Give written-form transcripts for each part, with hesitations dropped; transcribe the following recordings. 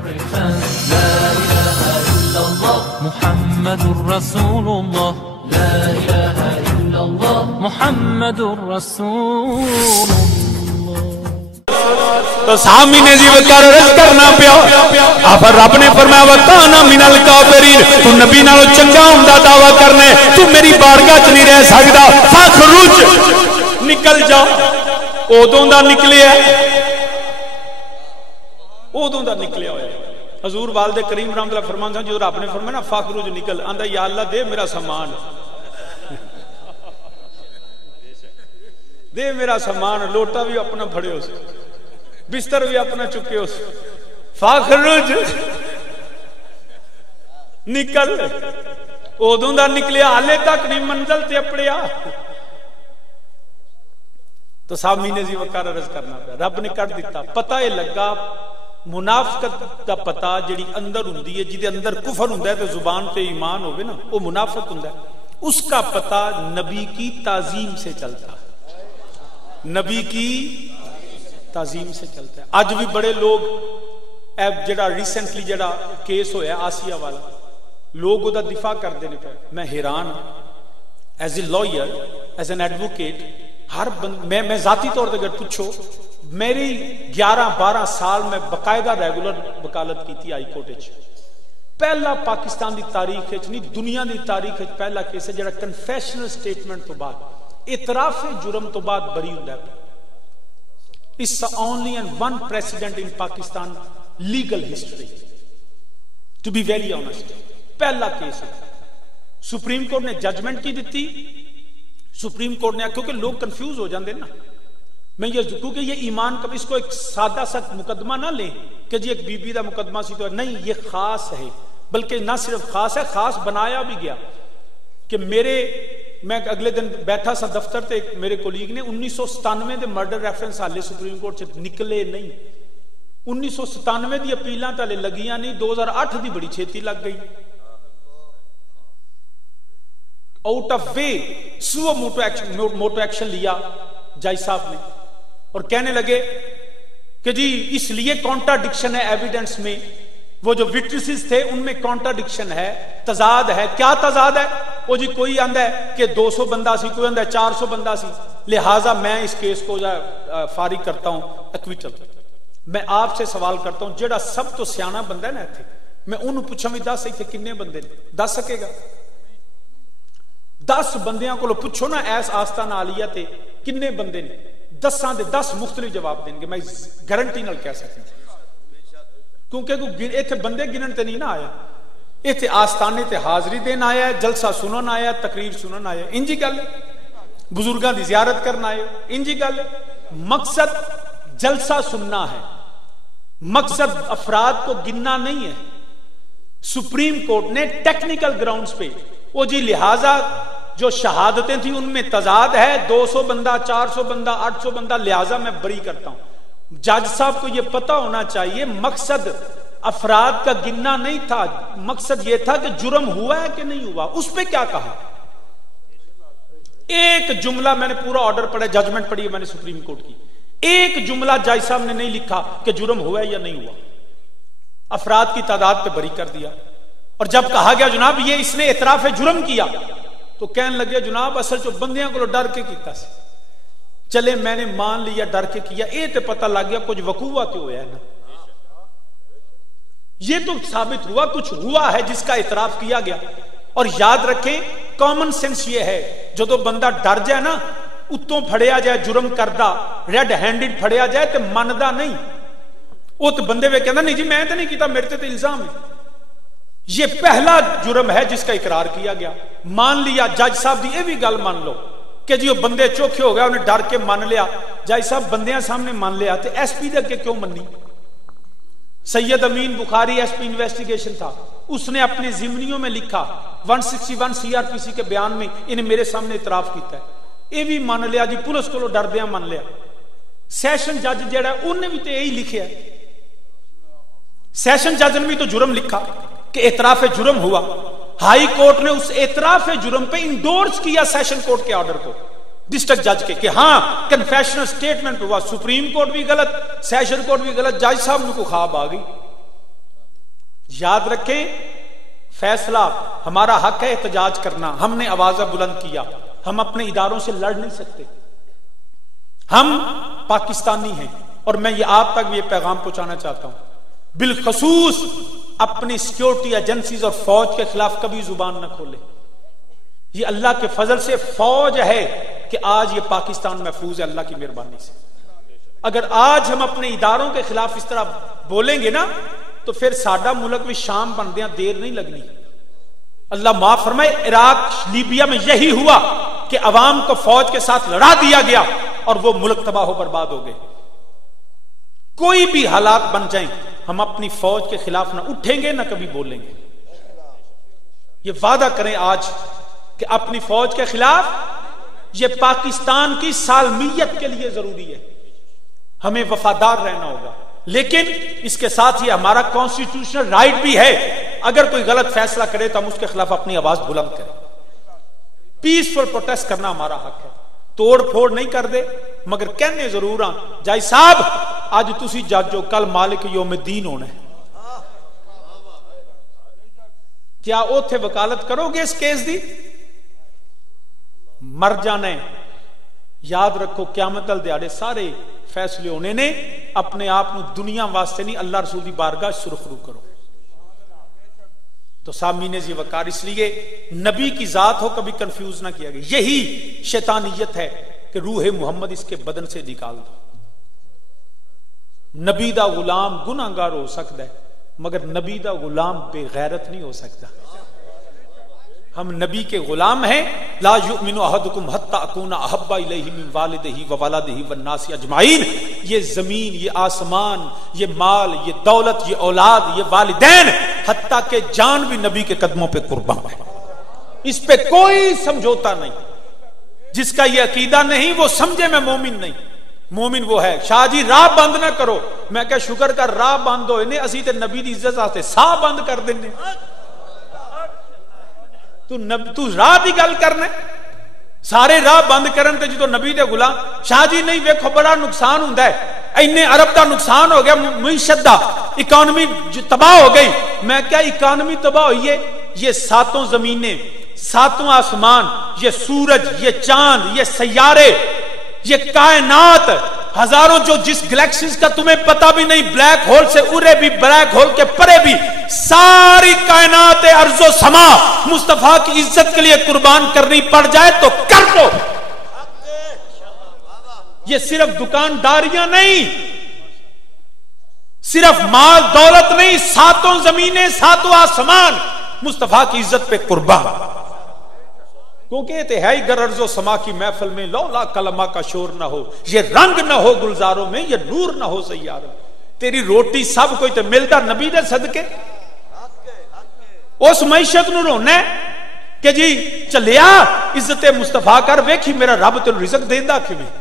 لا إله إلا الله محمد رسول الله لا إله إلا الله محمد رسول الله تو سامی نے زیب کر رض کرنا پیا آفر رب نے فرمایا وَقَانَ مِنَ الْقَافِرِينَ تو نبی نالو چنگا ہوندا دعویٰ کرنے تو میری بارگاہ چ نہیں رہ سکدا فَخْرُجْ نکل جا اودوں دا نکلیا اودوں دا نکلیا حضور والد کریم رحمۃ اللہ فرماندے جو رب نے فرمایا نا فَخْرُجْ نکل آندا یا اللہ دے میرا سامان دے میرا سامان لوٹا بھی اپنا پھڑے ہو بستر بھی اپنا چکے ہو فاخرج نکل اودوں دا نکلیا حالے تک نہیں منزل تے اپڑیا تو سامی نے وقار عرض کرنا رب نے کٹ دیتا پتہ ہے لگا منافقت دا پتہ جڑی اندر ہوندی ہے جدے اندر کفر ہوندا ہے تو زبان تے ایمان ہوے نا وہ منافق ہوندا ہے اس کا پتہ نبی کی تعظیم سے چلتا ہے نبی کی تعظیم سے چلتا ہے آج بھی بڑے لوگ جڑا ریسنٹلی جڑا کیس ہویا آسیہ والا لوگ دا دفاع کر دینے میں حیران as a liar as an advocate ہر میں ذاتی طور پر اگر پوچھو میری 11-12 سال میں باقاعدہ ریگولر وکالت کی تھی آئی کورٹ وچ پہلا پاکستان دی تاریخ وچ نہیں دنیا دی تاریخ وچ پہلا کیس ہے جڑا کنفیشنل سٹیٹمنٹ تو بعد اعتراف جرم تو بعد بری ہو جاتا ہے اس only and one precedent in Pakistan legal history to be very honest پہلا کیس سپریم کورٹ نے ججمنٹ کی دیتی سپریم کورٹ نے کیونکہ لوگ کنفیوز ہو جاندے نا میں یہ کیونکہ یہ ایمان کبھی اس کو ایک سادہ سا مقدمہ نہ لیں کہ جی ایک بی بی دا مقدمہ سی تو نہیں یہ خاص ہے بلکہ نہ صرف خاص ہے خاص بنایا بھی گیا کہ میں اگلے دن بیٹھا سا دفتر تے میرے کولیگ نے 1997 دے مرڈر ریفرنس حالے سپریم کورٹ سے نکلے نہیں 1997 دی اپیلاں تالے لگیاں نہیں 2008 دی بڑی چھیتی لگ گئی out of way so motto action لیا جائی صاحب نے اور کہنے لگے کہ جی اس لیے کانٹراڈکشن ہے ایویڈنس میں وہ جو وٹنسز تھے ان میں کانٹراڈکشن ہے تضاد ہے کیا تضاد ہے وہ جی کوئی آندا ہے کہ 200 بندہ سی کوئی آندا ہے 400 بندہ سی لہٰذا میں اس کیس کو فارغ کرتا ہوں ایکویٹل میں آپ سے سوال کرتا ہوں جڑا سب تو سیانا بندہ ہے نا میں انہوں پوچھا بھی 10 سے کتنے بندے 10 سکے گا 10 بندیاں کو پوچھو نا ایس آستان عالیہ تے کنے بندے نے 10 دے 10 مختلف جواب دیں گے میں گارنٹی نال کہہ سکتا کیونکہ ایتھے بندے گنن تے نہیں نہ آیا ایتھے آستانے تے حاضری دین آیا ہے جلسہ سنن آیا تقریر سنن آیا انجی گل بزرگاں دی زیارت کرنا آیا انجی گل مقصد جلسہ سننا ہے مقصد افراد کو گننا نہیں ہے سپریم کورٹ نے ٹیکنیکل گراؤنڈز پہ وہ جی لہٰذا جو شہادتیں تھیں ان میں تضاد ہے 200 بندہ 400 بندہ 800 بندہ لہٰذا میں بری کرتا ہوں جج صاحب کو یہ پتا ہونا چاہیے مقصد افراد کا گننا نہیں تھا مقصد یہ تھا کہ جرم ہوا ہے کہ نہیں ہوا اس پہ کیا کہا ایک جملہ میں نے پورا آرڈر پڑھا ججمنٹ پڑھی ہے میں نے سپریم کورٹ کی ایک جملہ جج صاحب نے نہیں لکھا کہ جرم ہوا ہے یا نہیں ہوا افراد کی تعداد پہ بری کر دیا اور جب کہا گیا جناب یہ اس نے اعتراف جرم کیا تو کہنے لگے جناب اصل جو بندیاں کو ڈر کے کیتا سی چلے میں نے مان لیا ڈر کے کیا اے تے پتہ لگ گیا کچھ وقوع تو ہوا ہے یہ تو ثابت ہوا کچھ ہوا ہے جس کا اعتراف کیا گیا اور یاد رکھیں کامن سینس یہ ہے جو تو بندہ ڈر جائے نا اتوں پھڑیا جائے جرم کردہ ریڈ ہینڈڈ پھڑیا جائے تے مندہ نہیں وہ تو بندے میں کہنا نہیں جی میں تو نہیں کیتا میرے تے الزام یہ پہلا جرم ہے جس کا اقرار کیا گیا مان لیا جج صاحب دی یہ بھی گل مان لو کہ جی وہ بندے چوکھے ہو گئے انہیں ڈر کے مان لیا جج صاحب بندیاں سامنے مان لیا تو ایس پی دے کے کیوں منی سید امین بخاری ایس پی انویسٹیگیشن تھا اس نے اپنے ضمنیوں میں لکھا 161 سی آر پی سی کے بیان میں انہیں میرے سامنے اعتراف کیتا ہے یہ بھی مان لیا جی پولیس کو ڈر دیا مان لیا سیشن جج جڑا انہیں بھی تو یہی لکھیا سیشن جج نے بھی تو جرم لکھا کہ اعتراف جرم ہوا ہائی کورٹ نے اس اعتراف جرم پہ انڈورس کیا سیشن کورٹ کے آرڈر کو ڈسٹرکٹ جج کے کہ ہاں کنفیشنل سٹیٹمنٹ ہوا سپریم کورٹ بھی غلط سیشن کورٹ بھی غلط جج صاحب نے کو خواب آ گئی یاد رکھیں فیصلہ ہمارا حق ہے احتجاج کرنا، ہم نے آوازہ بلند کیا، ہم اپنے اداروں سے لڑ نہیں سکتے، ہم پاکستانی ہیں، اور میں یہ آپ تک یہ پیغام پہنچانا چاہتا ہوں، بالخصوص اپنی سیکیورٹی ایجنسیز اور فوج کے خلاف کبھی زبان نہ کھولے۔ یہ اللہ کے فضل سے فوج ہے کہ آج یہ پاکستان محفوظ ہے اللہ کی مہربانی سے۔ اگر آج ہم اپنے اداروں کے خلاف اس طرح بولیں گے نا تو پھر ساڈا ملک میں شام بندیاں دیر نہیں لگنی۔ اللہ معاف فرمائے، عراق لیبیا میں یہی ہوا کہ عوام کو فوج کے ساتھ لڑا دیا گیا اور وہ ملک تباہ و برباد ہو گئے۔ کوئی بھی حالات بن جائیں ہم اپنی فوج کے خلاف نہ اٹھیں گے نہ کبھی بولیں گے۔ یہ وعدہ کریں آج کہ اپنی فوج کے خلاف، یہ پاکستان کی سالمیت کے لیے ضروری ہے، ہمیں وفادار رہنا ہوگا، لیکن اس کے ساتھ ہی ہمارا کانسٹیٹیوشنل رائٹ بھی ہے اگر کوئی غلط فیصلہ کرے تو ہم اس کے خلاف اپنی آواز بلند کریں۔ پیسفل پروٹیسٹ کرنا ہمارا حق ہے، توڑ پھوڑ نہیں کر دے، مگر کہنے ضرور ہاں جائی صاحب آج تسی جج ہو، کل مالک یوم الدین ہونا ہے، کیا اوتھے وکالت کرو گے اس کیس دی؟ مر جانا ہے۔ یاد رکھو قیامت ال دیاڑے سارے فیصلے ہونے نے، اپنے آپ دنیا واسطے نہیں اللہ رسول دی بارگاہ سرخرو کرو۔ تو سامعین ذی وقار، اس لیے نبی کی ذات ہو کبھی کنفیوز نہ کیا گیا۔ یہی شیطانیت ہے کہ روح محمد اس کے بدن سے نکال دو۔ نبی دا غلام گناہگار ہو سکتا ہے مگر نبی دا غلام بے غیرت نہیں ہو سکتا۔ ہم نبی کے غلام ہیں۔ لا یؤمن احدکم حتی اکون احب الیہ من والدہ وولدہ والناس اجمعین۔ یہ زمین، یہ آسمان، یہ مال، یہ دولت، یہ اولاد، یہ والدین، حتیٰ کہ جان بھی نبی کے قدموں پہ قربان ہے۔ اس پہ کوئی سمجھوتا نہیں۔ جس کا یہ عقیدہ نہیں وہ سمجھے میں مومن نہیں۔ مومن وہ ہے شاہ جی راہ بند نہ کرو، میں کہ شکر کر راہ بند ہوئے نے، اسی تے نبی دی عزت آتے ساہ بند کر دینے۔ تو راہ دی گل کرنے، سارے راہ بند کرن تے جو نبی دے غلام۔ شاہ جی نہیں ویکھو بڑا نقصان ہوندا ہے، اینے عرب دا نقصان ہو گیا، معیشت دا، اکانومی تباہ ہو گئی۔ میں کیا اکانومی تباہ ہوئی ہے؟ یہ ساتوں زمینیں، ساتوں آسمان، یہ سورج، یہ چاند، یہ سیارے، یہ کائنات، ہزاروں جو جس گلیکسیز کا تمہیں پتہ بھی نہیں، بلیک ہول سے پورے بھی، بلیک ہول کے پرے بھی، ساری کائنات ارض و سما مصطفیٰ کی عزت کے لیے قربان کرنی پڑ جائے تو کر دو۔ یہ صرف دکانداریاں نہیں، صرف مال دولت نہیں، ساتوں زمینیں، ساتوں آسمان مصطفیٰ کی عزت پہ قربان۔ کیونکہ یہ ہے ہی گر ارض و سما کی محفل میں لولا کلمہ کا شور نہ ہو، یہ رنگ نہ ہو گلزاروں میں، یہ نور نہ ہو سیارہ۔ تیری روٹی سب کوئی تے ملدا نبی دے صدقے۔ اس معیشت نو رونا ہے کہ جی چلیا عزت مصطفیٰ کر، ویکھی میرا رب تے رزق دیندا کیویں۔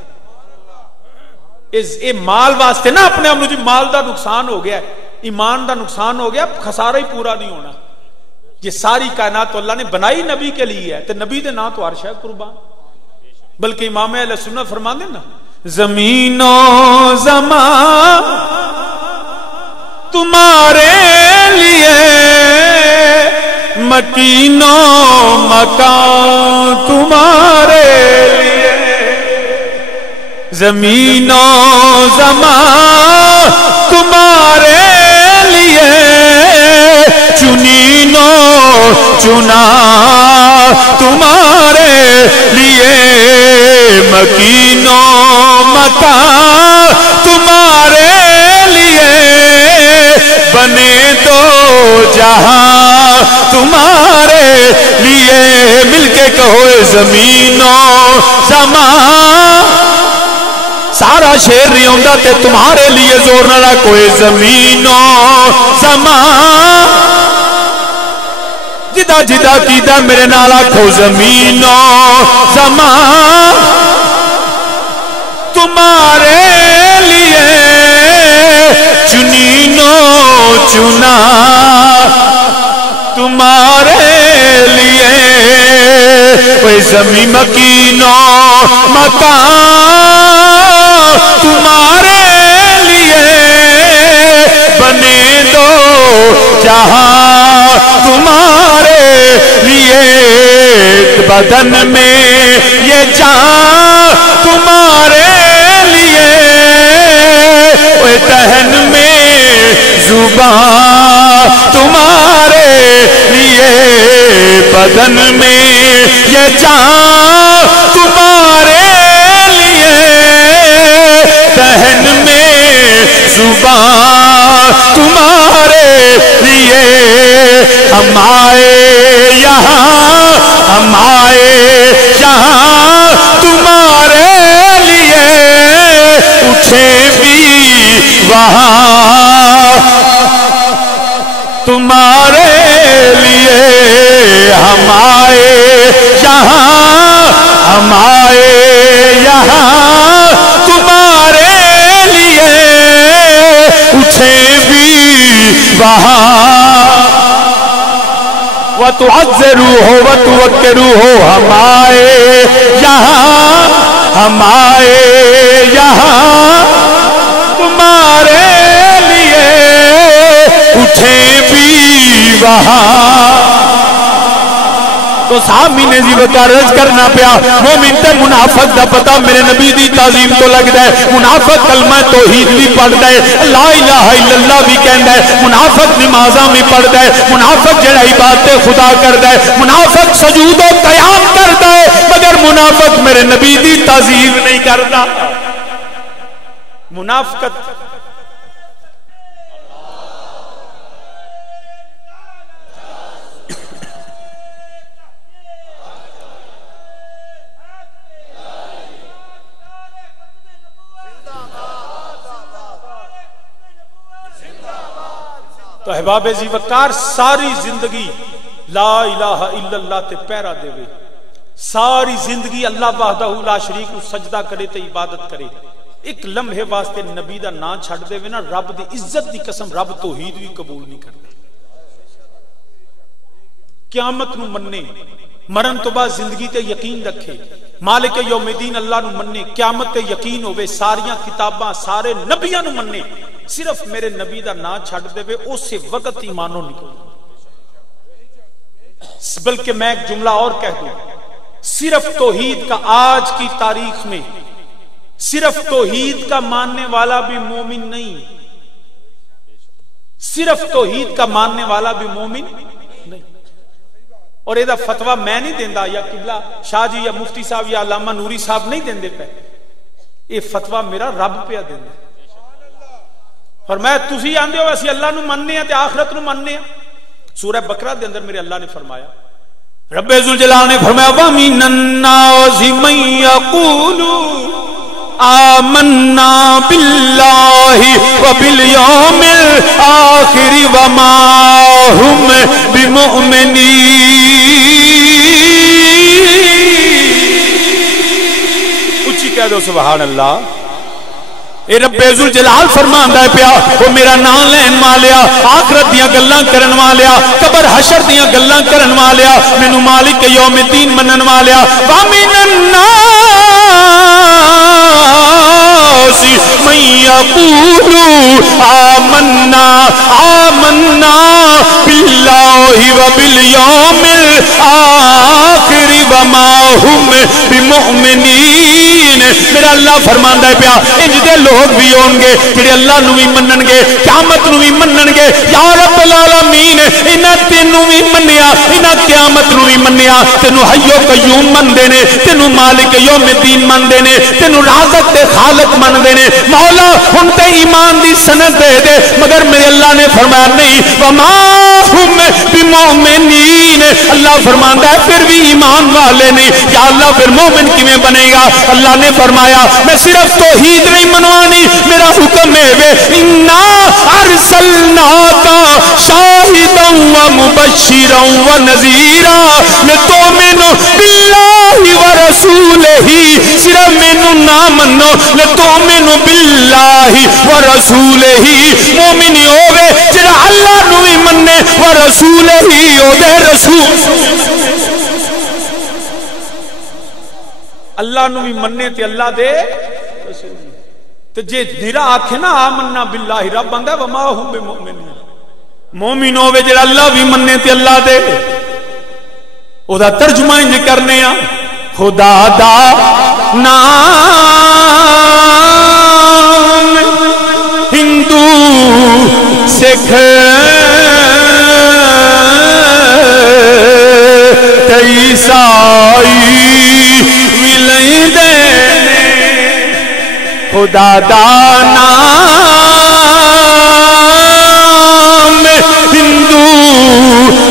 اے مال واسطے نہ اپنے مجھے مال دا نقصان ہو گیا، ایمان دا نقصان ہو گیا، خسارہ ہی پورا نہیں ہونا۔ یہ ساری کائنات اللہ نے بنائی نبی کے لیے ہے، تو نبی دے نام تو عرش ہے قربان۔ بلکہ امام اہل سنت فرماتے ہیں نا، زمین و زمان تمہارے لیے، مکین و مکان تمہارے، زمین و زمان تمہارے لیے، چنین و چنا تمہارے لیے، مکین و مکان تمہارے لیے، بنے دو جہاں تمہارے لیے۔ مل کے کہو زمین و زمان، سارا شیر نہیں ہوتا کہ تمہارے لیے زور نہ رکھو، زمین و زمان جدا جدا کیتا میرے نال آکھو، زمین و زمان تمہارے لیے، چنین و چنا تمہارے لیے، زمین مکین و مکان تمہارے لیے، بنے دو جہاں تمہارے لیے بدن میں یہ جان تمہارے لیے دہن میں زبان تمہارے لیے بدن میں یہ جان تمہارے لیے دہن میں زبان تمہارے لیے ہم آئے یہاں ہم آئے یہاں تمہارے لیے اٹھے بھی وہاں تمہارے لیے ہم آئے یہاں ہم آئے یہاں تمہارے لیے اٹھے بھی وہاں وَتُعَذِّرُوهُ وَتُوَقِّرُوهُ ہم آئے یہاں ہم آئے یہاں تمہارے لیے اٹھے بھی وہاں تو سامنے جی بکارج کرنا پیا مومن تے منافق دا پتا میرے نبی دی تعظیم تو لگتا ہے منافق کلمہ توحید بھی پڑھتا ہے لا الہ الا اللہ بھی کہتا ہے منافق نمازاں بھی پڑھتا ہے منافق جڑا عبادت خدا کرتا ہے منافق سجود و قیام کرتا ہے مگر منافق میرے نبی دی تعظیم نہیں کرتا منافقت تو احباب زی وقار ساری زندگی لا الہ الا اللہ تے پیرا دے وے ساری زندگی اللہ وحدہ لا شریک کو سجدہ کرے تے عبادت کرے ایک لمحے واسطے نبی دا نا چھڑ دے وے نا رب دی عزت دی قسم رب توحید بھی قبول نہیں کرتا قیامت نو مننے مرن تو بعد زندگی تے یقین رکھے مالک یوم الدین اللہ نو مننے قیامت تے یقین ہوئے ساریاں کتاباں سارے نبیاں نو مننے صرف میرے نبی دا نا چھڑ دے وے اسے وقت ایمانوں نکل بلکہ میں ایک جملہ اور کہہ دوں صرف توحید کا آج کی تاریخ میں صرف توحید کا ماننے والا بھی مومن نہیں صرف توحید کا ماننے والا بھی مومن اور ایدہ فتوہ میں نہیں دیندہ یا قبلہ شاہ جی یا مفتی صاحب یا علامہ نوری صاحب نہیں دین دیتے یہ فتوہ میرا رب پہ دیندہ فرمایا تُسی آندے ہو ایسی اللہ نو مننے ہیں تے آخرت نو مننے ہیں سورہ بقرہ دے اندر میرے اللہ نے فرمایا رب ذوالجلال نے فرمایا وَمِنَ النَّاسِ مَن يَقُولُ آمنا باللہ وبالیوم الآخر وما هم بمؤمنین کچھ کہہ دو سبحان اللہ اے رب ذوالجلال فرماندا ہے پیا او میرا نام لین والیا آخرت دیاں گلاں کرن والیا قبر حشر دیاں گلاں کرن والیا مینوں مالک یوم الدین منن والیا وَمِنَ الناس من يقول آمنا بالله وبالیوم الآخر وما هم بمؤمنین میرا اللہ فرماندا ہے پیا ایسے لوگ بھی ہوں گے کہ اللہ نو بھی منن گے قیامت نو بھی منن گے یا رب العالمین انہاں تینوں بھی منیا انہاں قیامت نو بھی منیا تینوں حی و قیوم مندے نے تینوں مالک یوم الدین مندے نے تینوں رازق تے خالق مندے نے مولا ہن تے ایمان دی سند دے دے مگر میرے اللہ نے فرمایا نہیں وما هم بمؤمنین اللہ فرماندا ہے پھر بھی ایمان والے نہیں یا اللہ پھر مومن کیویں بنے گا اللہ نے فرمایا میں صرف توحید نہیں منوانی میرا حکم ہے انا ارسلناک شاہدا ومبشرا ونذیرا لتؤمنوا باللہ ورسولہ صرف مینوں نہ منو لتؤمنوا باللہ ورسولہ مومن ہوے جڑا اللہ نو بھی مننے ورسولہ ہوے رسول اللہ نو بھی مننے تے اللہ دے تے جے نرا آکھے نا آمنا باللہ رب آندا وما هم بمؤمنین مومن ہوے جڑا اللہ بھی مننے تے اللہ دے او دا ترجمہ انج کرنے آ خدا دا نام ہندو سکھ عیسائی لیندے خدا دا نام ہندو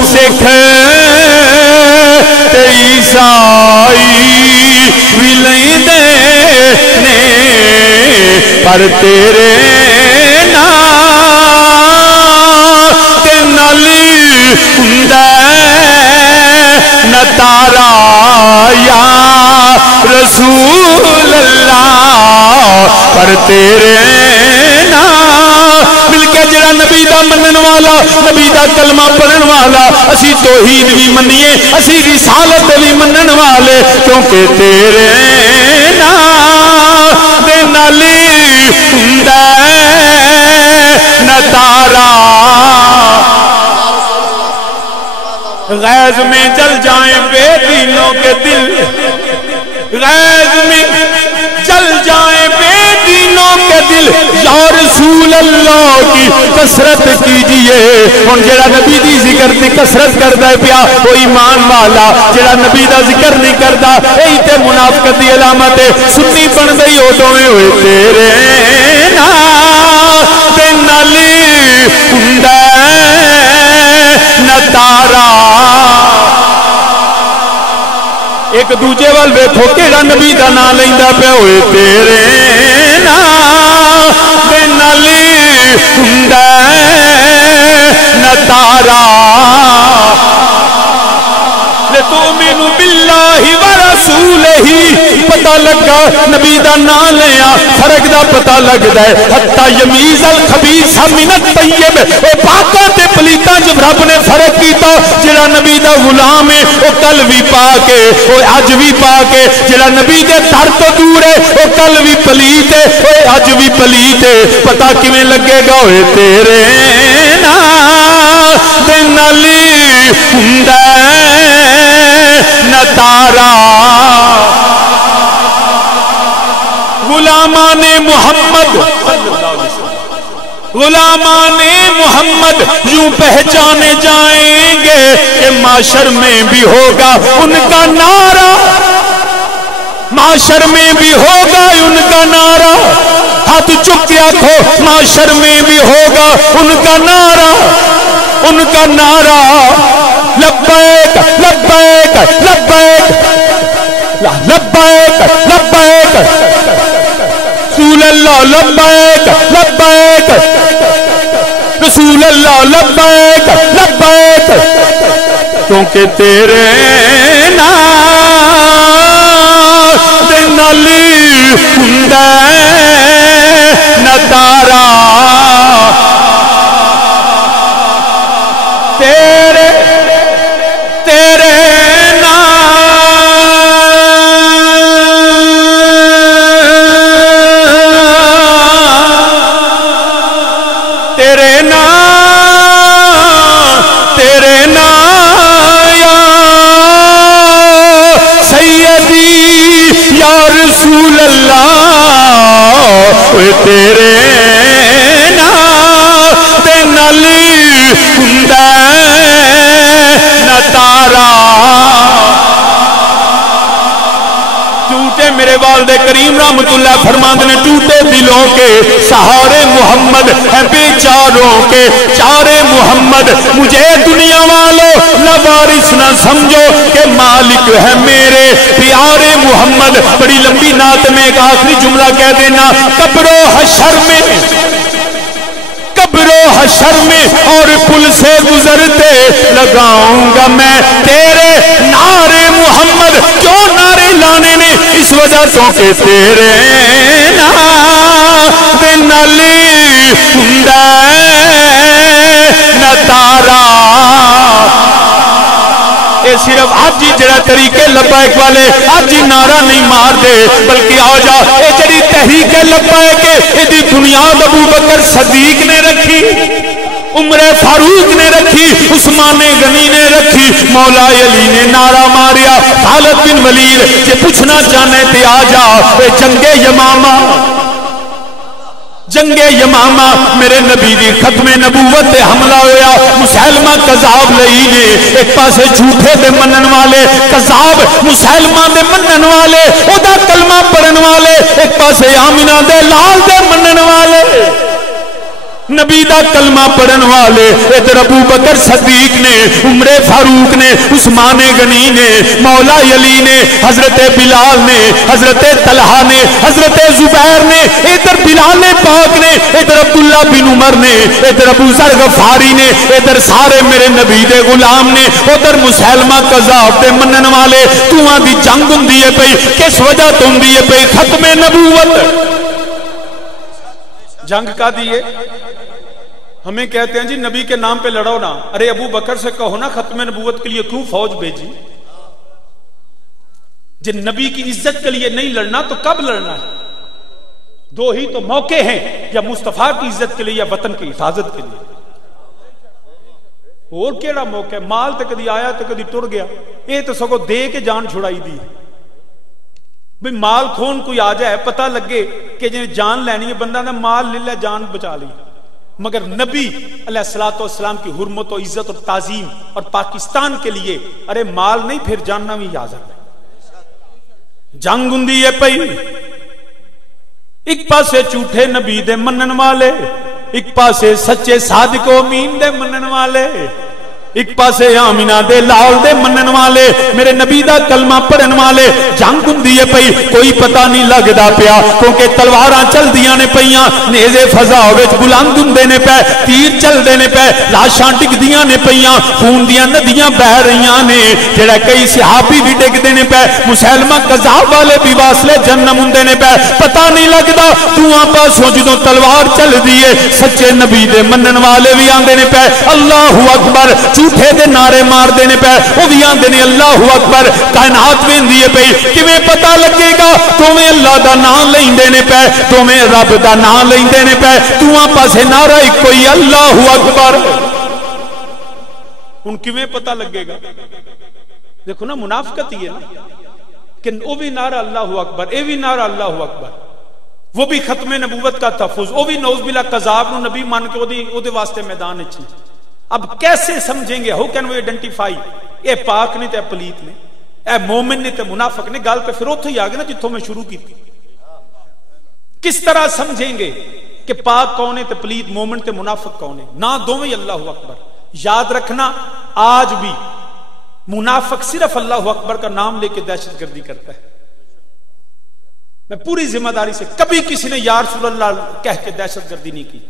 سکھ عیسائی بھی لیندے پر تیرے نام تے نالی نہ تارا یا رسول اللہ پر تیرے نام مل کے جڑا نبی دا منن والا نبی دا کلمہ پڑھن والا اسی توحید بھی منیے اسی رسالت بھی منن والے کیونکہ تیرے نام دے نالی نہ تارا غیظ میں جل جائیں بے دینوں کے دل غیظ میں جل جائیں بے دینوں کے دل یا رسول اللہ کی کثرت کیجئے اور جڑا نبی دی ذکر دی کثرت کرتا ہے پیا وہ ایمان والا جڑا نبی دا ذکر نہیں کرتا وہی تے منافقت دی علامت ہے سنی بن گئی ہو دوئے ہوئے تیرے نام تے نالی نہ تارا ایک دوجے وال ویکھو کیڑا نبی دا نام لیندا پیا ہوئے تیرے نام تے نالی نہ تارا لتؤمنوا باللہ ورسولہ پتہ لگا نبی دا نام لیا فرق دا پتہ لگدا ہے حتی یمیز الخبیث من الطیب اے پاکاں تے پلیتاں جو رب نے فرق کیتا جڑا نبی دا غلام ہے او کل وی پاک ہے او اج وی پاک ہے جڑا نبی دے در تو دور ہے او کل وی پلیت ہے او اج وی پلیت ہے پتہ کیویں لگے گا اوے تیرے نام تے نالی نہ تارا غلامان محمد یوں پہچانے جائیں گے کہ معاشر میں بھی ہوگا ان کا نعرہ معاشر میں بھی ہوگا ان کا نعرہ ہاتھ چک کے آنکھو معاشر میں بھی ہوگا ان کا نعرہ لبیک لبیک لبیک لبیک لبیک رسول اللہ لبیک لبیک رسول اللہ لبیک لبیک کیونکہ تیرے نام نالی نہ تارا تیرے فرماند نے ٹوٹے دلوں کے سہارے محمد بیچاروں کے چارے محمد مجھے دنیا والوں نہ وارث نہ سمجھو کہ مالک ہے میرے پیارے محمد بڑی لمبی نعت میں ایک آخری جملہ کہہ دینا قبر و حشر میں اور پل سے گزرتے لگاؤں گا میں تیرے نعرے محمد جو نعرے لانے نے اس وجہ سے تیرے نام نالی نہ تارا صرف آج ہی جڑا طریقے لبیک والے آج ہی نعرہ نہیں مار دے بلکہ آجا جڑی تحریک لبیک دی بنیاد ابو بکر صدیق نے رکھی عمر فاروق نے رکھی، عثمان غنی نے رکھی، مولا علی نے نعرہ ماریا، خالد بن ولید پوچھنا چاہنے تھے آ جا جنگ یمامہ، جنگ یمامہ میرے نبی دی ختم نبوت تے حملہ ہویا، مسلمہ قذاب لئی نے ایک پاسے جھوٹے دے منن والے قذاب مسلمہ دے منن والے او دا کلمہ پڑھن والے، ایک پاسے آمینہ دے لال دے منن والے نبی دا کلمہ پڑھن والے، ادھر ابو بکر صدیق نے، عمر فاروق نے، عثمان غنی نے، مولا علی نے، حضرت بلال نے، حضرت طلحہ نے، حضرت زبیر نے، ادھر بلال پاک نے، ادھر عبداللہ بن عمر نے، ادھر ابو ذر غفاری نے، ادھر سارے میرے نبی دے غلام نے، ادھر مسلمہ قذاب دے منن والے، توہاں دی جنگ ہوندی ہے پئی، کس وجہ تو ہوندی ہے پئی؟ ختم نبوت۔ جنگ کا دیئے ہمیں کہتے ہیں جی نبی کے نام پہ لڑو نا، ارے ابو بکر سے کہو نا ختم نبوت کے لیے کیوں فوج بھیجی؟ جن نبی کی عزت کے لیے نہیں لڑنا تو کب لڑنا ہے؟ دو ہی تو موقع ہیں، یا مصطفیٰ کی عزت کے لیے یا وطن کی حفاظت کے لیے۔ اور کیڑا موقع ہے؟ مال تے کدی آیا تے کدی ٹر گیا، یہ تو سگو دے کے جان چھڑائی دی۔ بھئی مال کھون کوئی آ جائے پتہ لگے کہ جنہیں جان لینی ہے بندہ نے مال لے لے جان بچا لی، مگر نبی علیہ السلام کی حرمت و عزت و تعظیم اور پاکستان کے لیے ارے مال نہیں پھر جاننا بھی آزاد۔ جنگ ہوندی ہے پئی، ایک پاسے جھوٹے نبی دے منن والے، ایک پاسے سچے صادق و امین دے منن والے، ایک پاسے آمینہ دے لال دے منن والے، میرے نبی دا کلمہ پڑھن والے۔ جنگ ہوندی ہے پئی، کوئی پتہ نہیں لگدا پیا کیونکہ تلواراں چل دیاں نے پیاں، نیزے فضا وچ بلند ہوندے نے پے، تیر چلدے نے پے، لاشاں ڈگدیاں نے پیاں، خون دیاں ندیاں بہ رہیاں نے، جڑا کئی صحابی بھی ڈگدے نے پے، مسلمہ قذاب والے بھی واصلے جنم ہوندے نے پے، پتہ نہیں لگدا دواں پاسوں جدوں تلوار چل دیے سچے نبی دے منن والے بھی آندے نے پے اللہ اکبر، جھوٹے دے نعرے مار دینے پہ وہ بھی آندے نے اللہ اکبر، کائنات میں دیے پہ کیویں پتہ لگے گا تمہیں اللہ دا نام لیں دینے پہ، تمہیں رب دا نام لیں دینے پہ، تواں پاسے نعرہ کوئی اللہ اکبر، ان کیویں پتہ لگے گا؟ دیکھو نا منافقت ہی ہے کہ وہ بھی نعرہ اللہ اکبر، اے بھی نعرہ اللہ اکبر، وہ بھی ختم نبوت کا تحفظ، وہ بھی نعوذ باللہ قذاب نو نبی مان کے وہ دے واسطے میدان اچھی۔ اب کیسے سمجھیں گے؟ Who can we identify a پاک نہیں تے پلیت نہیں، اے مومن نہیں تے منافق نہیں؟ گل تے پھر اوتھے ہی آ گئی نا جتھوں میں شروع کی تھی۔ کس طرح سمجھیں گے کہ پاک کون ہے تے پلیت، مومن تے منافق کون ہے؟ نہ دوویں اللہ اکبر۔ یاد رکھنا آج بھی منافق صرف اللہ اکبر کا نام لے کے دہشت گردی کرتا ہے۔ میں پوری ذمہ داری سے، کبھی کسی نے یا رسول اللہ کہہ کے دہشت گردی نہیں کی،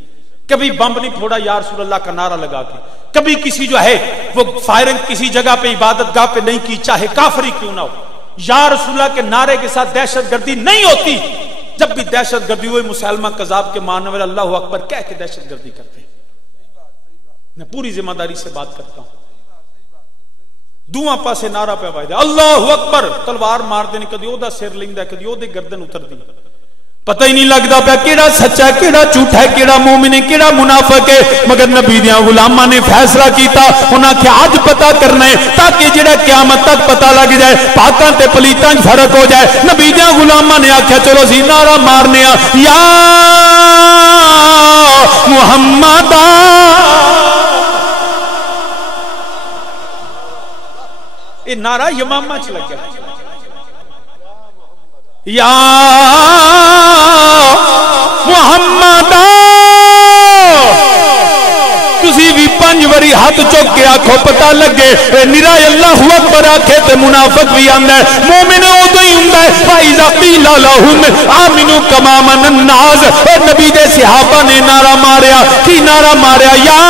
کبھی بم نہیں پھوڑا یا رسول اللہ کا نعرہ لگا کے، کبھی کسی جو ہے وہ فائرنگ کسی جگہ پہ عبادت گاہ پہ نہیں کی، چاہے کافری کیوں نہ ہو۔ یا رسول اللہ کے نعرے کے ساتھ دہشت گردی نہیں ہوتی۔ جب بھی دہشت گردی ہوئی مسلمان قذاب کے ماننے والے اللہ اکبر کہہ کے دہشت گردی کرتے ہیں۔ میں پوری ذمہ داری سے بات کرتا ہوں، دوواں پاسے نعرہ پہ آواز اللہ اکبر، تلوار مار دینے، کدی او دا سر لیندا، کدی او دی گردن اتر دی، پتہ ہی نہیں لگدا پیا کیڑا سچا ہے کیڑا جھوٹا ہے، کیڑا مومن ہے کیڑا منافق ہے۔ مگر نبی دیاں غلاماں نے فیصلہ کیتا، انہاں کہ آج پتہ کرنا ہے تاکہ جڑا قیامت تک پتہ لگ جائے، پاکاں تے پلیتاں فرق ہو جائے۔ نبی دیاں غلاماں نے آکھیا چلو سی نعرہ مارنے آ، یا محمد اے نعرہ یمامہ چ لگا، یا محمد تسی بھی 5 واری ہاتھ چک کے آکھو پتہ لگے، میرا اللہ اکبر آکھے تے منافق بھی آندا ہے، مومن اودوں ہی ہوندا ہے۔ فَإِذَا قِيلَ لَهُمْ آمِنُوا كَمَا آمَنَ النَّاسُ، اور نبی دے صحابہ نے نعرہ ماریا، کی نعرہ ماریا؟ یا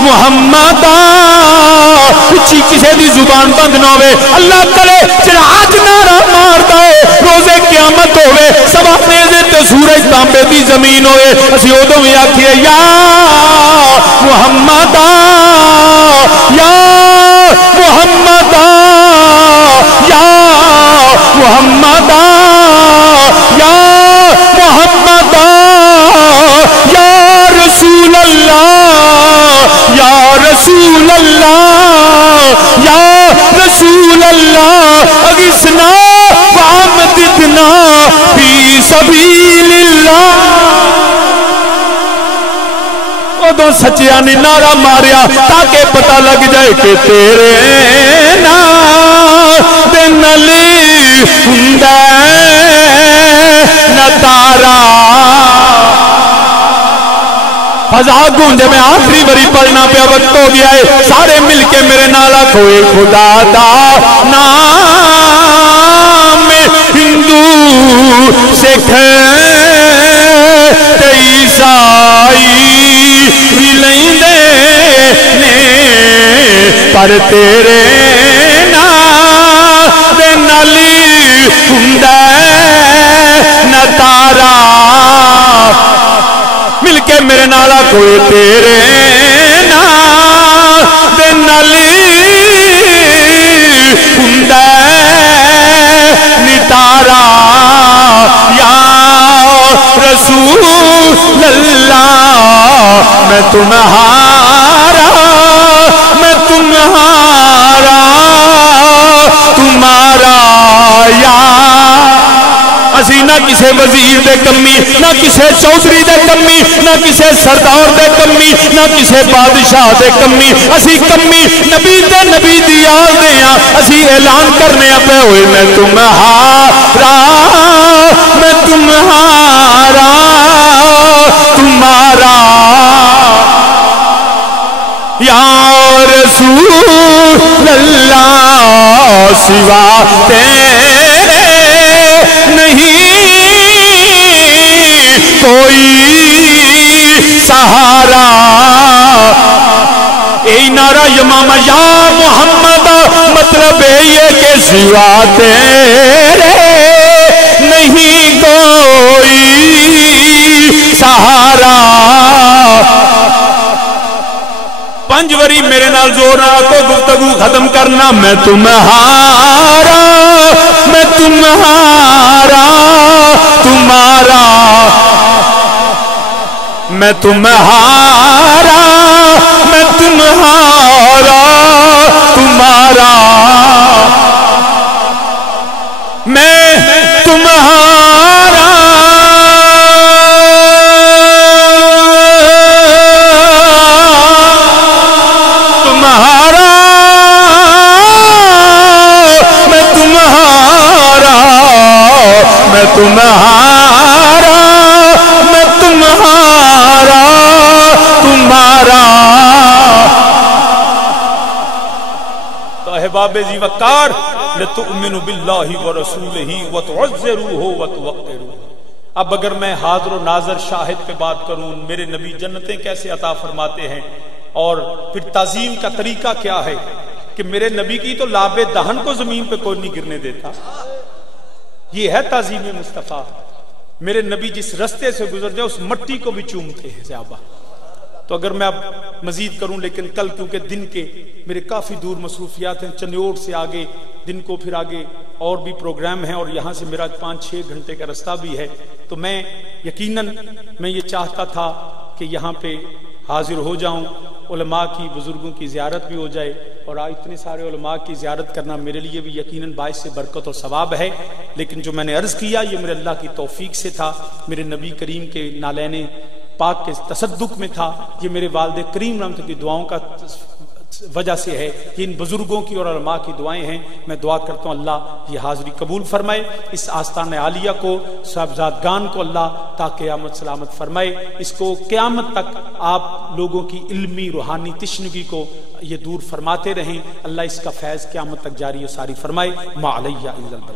محمد، کسی کسی دی زبان بند نہ ہوئے، اللہ کرے پھر آج نعرہ مار دے، روزے قیامت ہوئے، سبا فیضے تے سورج تانبے دی زمین ہوئے، اسی ادھوں میں آکھئے یا محمد، یا محمد، یا محمد، یا محمد، یا رسول اللہ، سچیاں نے نعرہ ماریا تاکہ پتہ لگ جائے کہ تیرے نام دے نلی ہوندا نہ تارا فضا گونجے میں آخری بری پڑھنا پیا وقت ہو گیا ہے سارے مل کے میرے نالا کوئی خدا دا نام ہندو سکھ عیسائی لیندے پر تیرے نام دے نلی ہوندا نہ تارا مل کے میرے نالا کوئی تیرے نام دے نلی ہوندا نی تارا یا رسول اللہ میں تمہارا یا اسی نہ کسے وزیر دے کمی نہ کسے چوکری دے کمی نہ کسے سردار دے کمی نہ کسے بادشاہ دے کمی اسی کمی نبی تے نبی دی یاد دیاں اسی اعلان کرنے پہ ہوئے میں تمہارا یا رسول اللہ سوا تیرے نہیں کوئی سہارا اے نعرہ یمامہ یا محمد مطلب یہ کہ سوا تیرے نہیں کوئی سہارا پنج وری میرے نال زور نہ کو گفتگو ختم کرنا میں تمہارا میں تمہارا باب ذی وقار لتؤمنوا باللہ ورسولہ وتعزروہ وتوقروہ. اب اگر میں حاضر و ناظر شاہد پہ بات کروں میرے نبی جنتیں کیسے عطا فرماتے ہیں اور پھر تعظیم کا طریقہ کیا ہے کہ میرے نبی کی تو لاب دہن کو زمین پہ کوئی نہیں گرنے دیتا. یہ ہے تعظیم مصطفیٰ. میرے نبی جس رستے سے گزرتے ہیں اس مٹی کو بھی چومتے ہیں صحابہ. تو اگر میں اب مزید کروں لیکن کل کیونکہ دن کے میرے کافی دور مصروفیات ہیں چنیوٹ سے آگے دن کو پھر آگے اور بھی پروگرام ہیں اور یہاں سے میرا 5-6 گھنٹے کا رستہ بھی ہے تو میں یقیناً میں یہ چاہتا تھا کہ یہاں پہ حاضر ہو جاؤں علماء کی بزرگوں کی زیارت بھی ہو جائے اور اتنے سارے علماء کی زیارت کرنا میرے لیے بھی یقیناً باعث سے برکت اور ثواب ہے. لیکن جو میں نے عرض کیا یہ میرے اللہ کی توفیق سے تھا میرے نبی کریم کے نالین پاک کے تصدق میں تھا. یہ میرے والد کریم رحمت کی دعاؤں کا وجہ سے ہے کہ ان بزرگوں کی اور علماء کی دعائیں ہیں. میں دعا کرتا ہوں اللہ یہ حاضری قبول فرمائے اس آستان عالیہ کو صاحبزادگان کو اللہ تا قیامت سلامت فرمائے. اس کو قیامت تک آپ لوگوں کی علمی روحانی تشنگی کو یہ دور فرماتے رہیں. اللہ اس کا فیض قیامت تک جاری و ساری فرمائے. ما علیہ الا البلاغ.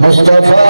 مصطفیٰ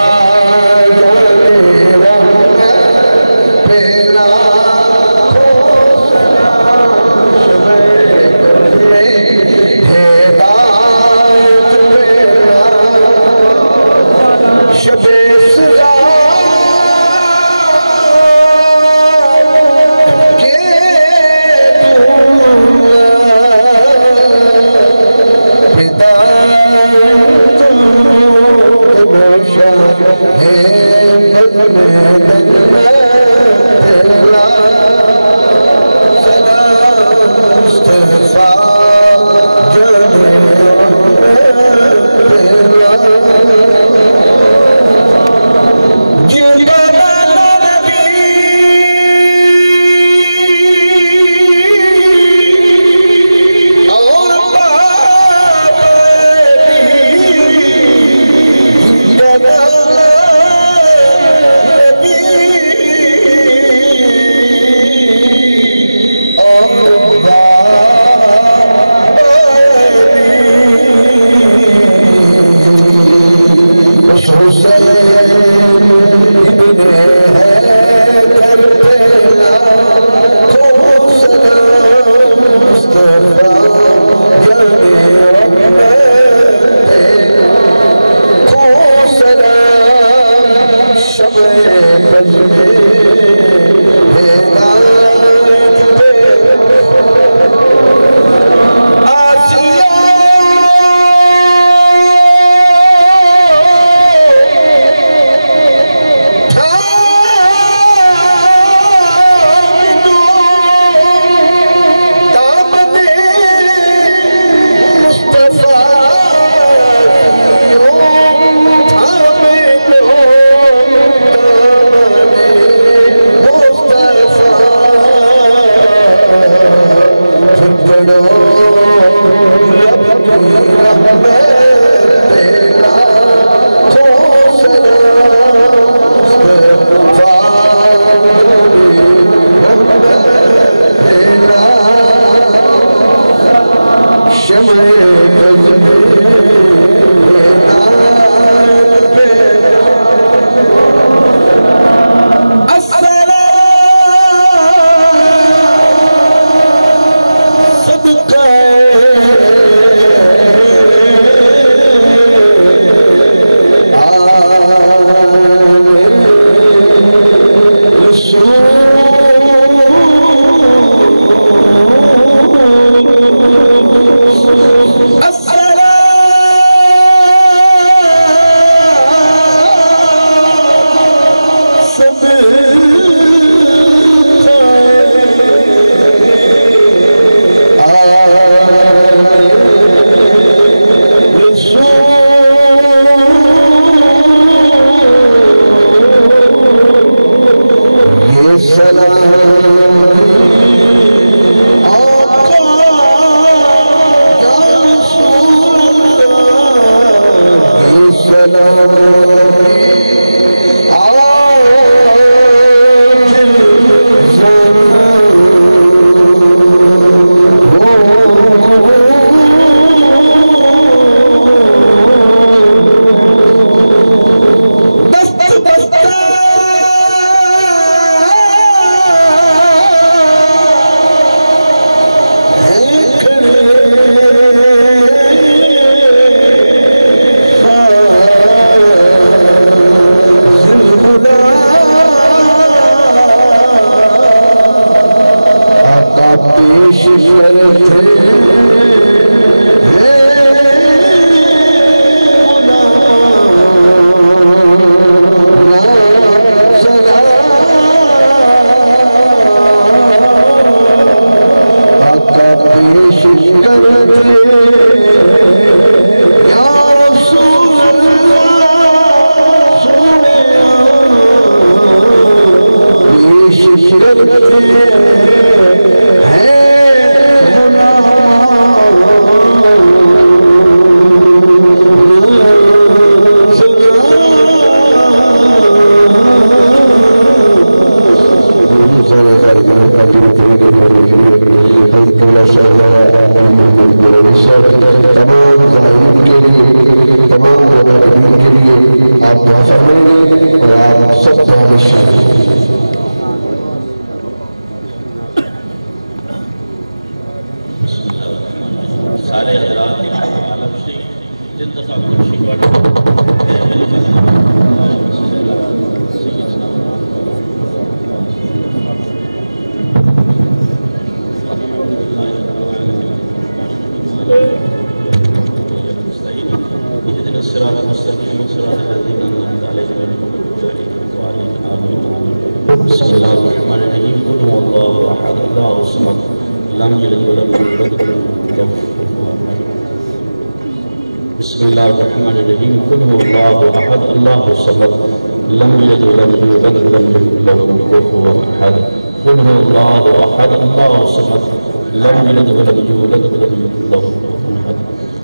شمع بزم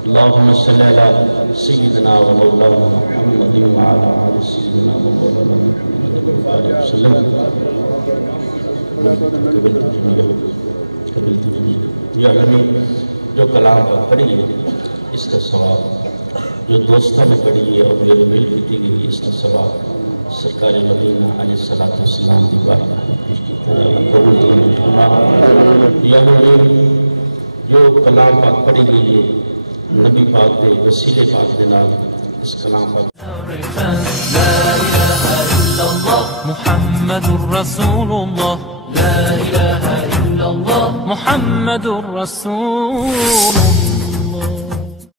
اللهم صل على سيدنا ومولانا محمد وعلى آل سيدنا ومولانا محمد وسلم. قبلت جميعا یا حمید جو کلام پڑھی ہے اس کا ثواب، جو دوستوں نے پڑھی ہے اور میرے مل کی گئی اس کا ثواب سرکار مدینہ علیہ الصلوۃ والسلام کی بارگاہ میں پیش کیا جائے. قبول فرمائے یا حمید جو کلام پاک پڑھی گئی ہے نبی پاک دے وسیلے پاک دے نال اس کلام پاک. لا إله إلا الله محمد رسول الله. لا إله إلا الله محمد رسول الله.